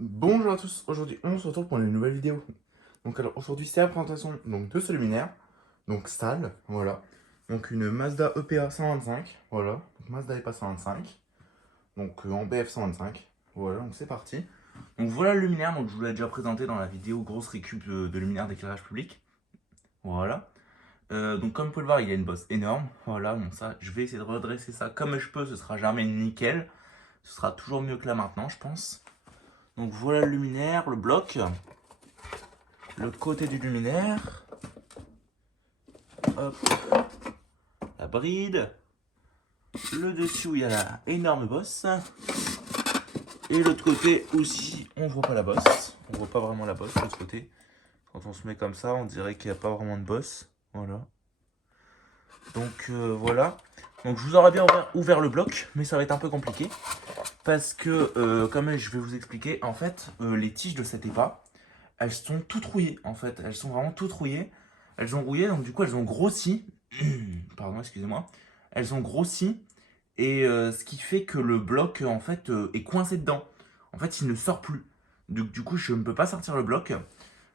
Bonjour à tous, aujourd'hui on se retrouve pour une nouvelle vidéo. Donc alors aujourd'hui c'est la présentation donc, de ce luminaire, donc sale, voilà. Donc une Mazda EPA 125, voilà, donc Mazda EPA 125, donc en BF 125, voilà, donc c'est parti. Donc voilà le luminaire, donc je vous l'ai déjà présenté dans la vidéo grosse récup de luminaire d'éclairage public, voilà. Donc comme vous pouvez le voir il y a une bosse énorme, voilà, donc ça je vais essayer de redresser ça comme je peux, ce sera jamais nickel, ce sera toujours mieux que là maintenant je pense. Donc voilà le luminaire, le bloc. Le côté du luminaire, hop, la bride, le dessus où il y a la énorme bosse, et l'autre côté aussi, on voit pas la bosse, on voit pas vraiment la bosse de l'autre côté. Quand on se met comme ça, on dirait qu'il n'y a pas vraiment de bosse, voilà. Donc voilà, donc je vous aurais bien ouvert le bloc, mais ça va être un peu compliqué, parce que, comme je vais vous expliquer, en fait, les tiges de cette EPA, elles sont toutes rouillées, en fait, elles sont vraiment toutes rouillées. Elles ont rouillé, donc du coup elles ont grossi. Pardon, excusez-moi. Elles ont grossi et ce qui fait que le bloc en fait est coincé dedans. En fait, il ne sort plus. Donc du coup, je ne peux pas sortir le bloc.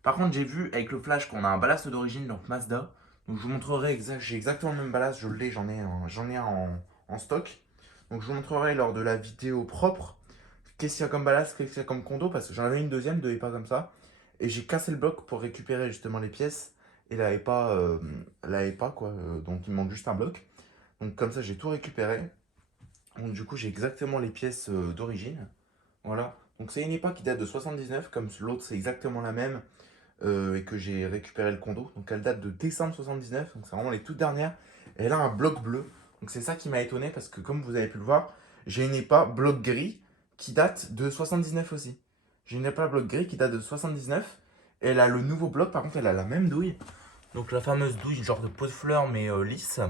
Par contre, j'ai vu avec le flash qu'on a un ballast d'origine, donc Mazda. Donc je vous montrerai j'ai exactement le même ballast, je l'ai, j'en ai un en stock. Donc je vous montrerai lors de la vidéo propre qu'est-ce qu'il y a comme ballast, qu'est-ce qu'il y a comme condo, parce que j'en avais une deuxième de EPA comme ça. Et j'ai cassé le bloc pour récupérer justement les pièces. Et la EPA quoi. Donc il me manque juste un bloc. Donc comme ça j'ai tout récupéré. Donc du coup j'ai exactement les pièces d'origine. Voilà. Donc c'est une EPA qui date de 79, comme l'autre c'est exactement la même. Et que j'ai récupéré le condo. Donc elle date de décembre 79. Donc c'est vraiment les toutes dernières. Et elle a un bloc bleu. Donc c'est ça qui m'a étonné parce que comme vous avez pu le voir, j'ai une EPA bloc gris qui date de 79 aussi. J'ai une EPA bloc gris qui date de 79. Et elle a le nouveau bloc, par contre elle a la même douille. Donc la fameuse douille, genre de pot de fleurs mais lisse.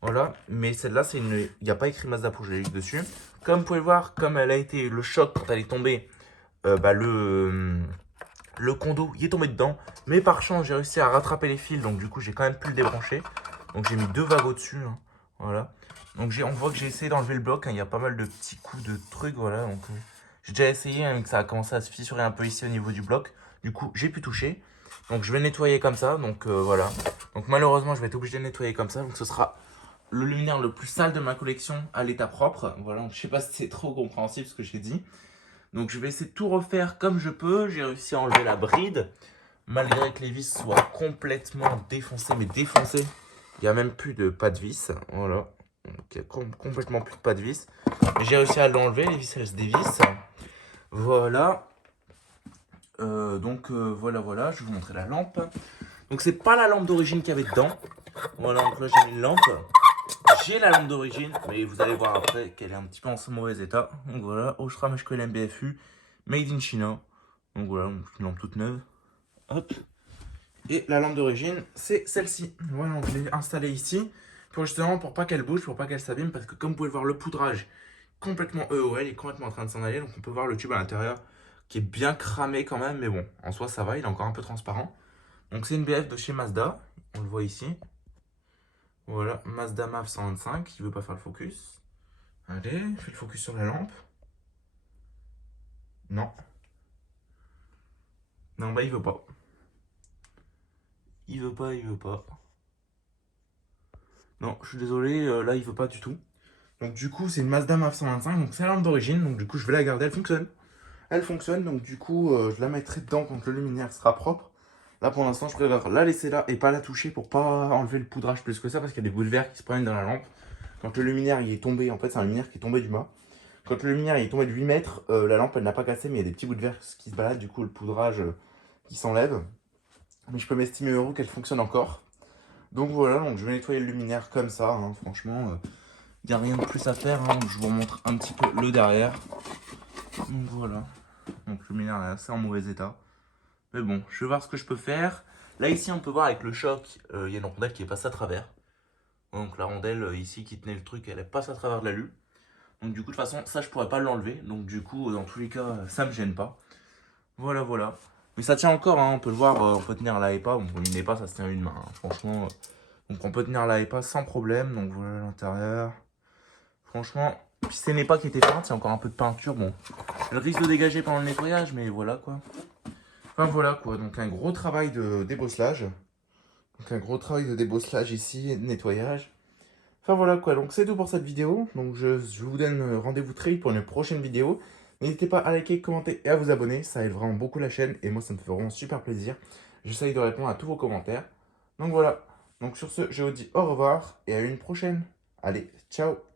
Voilà, mais celle-là, il n'y a pas écrit Mazda Project dessus. Comme vous pouvez le voir, comme elle a été le choc quand elle est tombée, bah, le condo, il est tombé dedans. Mais par chance, j'ai réussi à rattraper les fils. Donc du coup, j'ai quand même pu le débrancher. Donc j'ai mis deux vagues au-dessus. Hein. Voilà. Donc on voit que j'ai essayé d'enlever le bloc. Hein. Il y a pas mal de petits coups de trucs. Voilà. Donc j'ai déjà essayé. Hein, que ça a commencé à se fissurer un peu ici au niveau du bloc. Du coup, j'ai pu toucher. Donc je vais nettoyer comme ça. Donc voilà. Donc malheureusement, je vais être obligé de nettoyer comme ça. Donc ce sera le luminaire le plus sale de ma collection à l'état propre. Voilà. Donc, je sais pas si c'est trop compréhensible ce que j'ai dit. Donc je vais essayer de tout refaire comme je peux. J'ai réussi à enlever la bride. Malgré que les vis soient complètement défoncées, mais défoncées. Il n'y a même plus de pas de vis. Voilà. Donc, il y a complètement plus de pas de vis. Mais j'ai réussi à l'enlever. Les vis, elles se dévissent. Voilà. Voilà. Je vais vous montrer la lampe. Donc c'est pas la lampe d'origine qu'il y avait dedans. Voilà, donc là j'ai mis une lampe. J'ai la lampe d'origine, mais vous allez voir après qu'elle est un petit peu en mauvais état. Donc voilà, Oshra Meshkoel MBFU, Made in China. Donc voilà, une lampe toute neuve. Hop. Et la lampe d'origine, c'est celle-ci. Voilà, donc je l'ai installée ici pour justement pour pas qu'elle bouge, pour pas qu'elle s'abîme, parce que comme vous pouvez le voir, le poudrage complètement EOL, il est complètement en train de s'en aller. Donc on peut voir le tube à l'intérieur qui est bien cramé quand même, mais bon, en soi ça va, il est encore un peu transparent. Donc c'est une BF de chez Mazda, on le voit ici. Voilà, Mazda MAV 125, il veut pas faire le focus. Allez, fais le focus sur la lampe. Non. Non, bah il veut pas. Il veut pas. Non, je suis désolé, là il veut pas du tout. Donc du coup, c'est une Mazda MAV 125, donc c'est la lampe d'origine, donc du coup je vais la garder, elle fonctionne. Elle fonctionne, donc du coup je la mettrai dedans quand le luminaire sera propre. Là pour l'instant, je préfère la laisser là et pas la toucher pour pas enlever le poudrage plus que ça, parce qu'il y a des bouts de verre qui se prennent dans la lampe. Quand le luminaire il est tombé, en fait c'est un luminaire qui est tombé du mât. Quand le luminaire il est tombé de 8 mètres, la lampe elle n'a pas cassé, mais il y a des petits bouts de verre qui se baladent, du coup le poudrage qui s'enlève. Mais je peux m'estimer heureux qu'elle fonctionne encore. Donc voilà, donc je vais nettoyer le luminaire comme ça, hein, franchement, il n'y a rien de plus à faire. Hein, je vous montre un petit peu le derrière. Donc voilà, donc le luminaire est assez en mauvais état. Mais bon, je vais voir ce que je peux faire. Là ici on peut voir avec le choc, il y a une rondelle qui est passée à travers. Donc la rondelle ici qui tenait le truc, elle passe à travers de la lue. Donc du coup de toute façon ça je pourrais pas l'enlever. Donc du coup dans tous les cas ça me gêne pas. Voilà. Mais ça tient encore, hein, on peut le voir, on peut tenir la EPA. Bon, une EPA ça se tient à une main, hein, franchement. Donc on peut tenir la EPA sans problème. Donc voilà l'intérieur. Franchement, Puis ce n'est pas qui était peinte, c'est encore un peu de peinture. Bon, elle risque de dégager pendant le nettoyage, mais voilà quoi. Enfin voilà quoi, donc un gros travail de débosselage. Donc un gros travail de débosselage ici, de nettoyage. Enfin voilà quoi, donc c'est tout pour cette vidéo. Donc je vous donne rendez-vous très vite pour une prochaine vidéo. N'hésitez pas à liker, commenter et à vous abonner, ça aide vraiment beaucoup la chaîne et moi ça me fait vraiment super plaisir. J'essaye de répondre à tous vos commentaires. Donc voilà, donc sur ce, je vous dis au revoir et à une prochaine. Allez, ciao!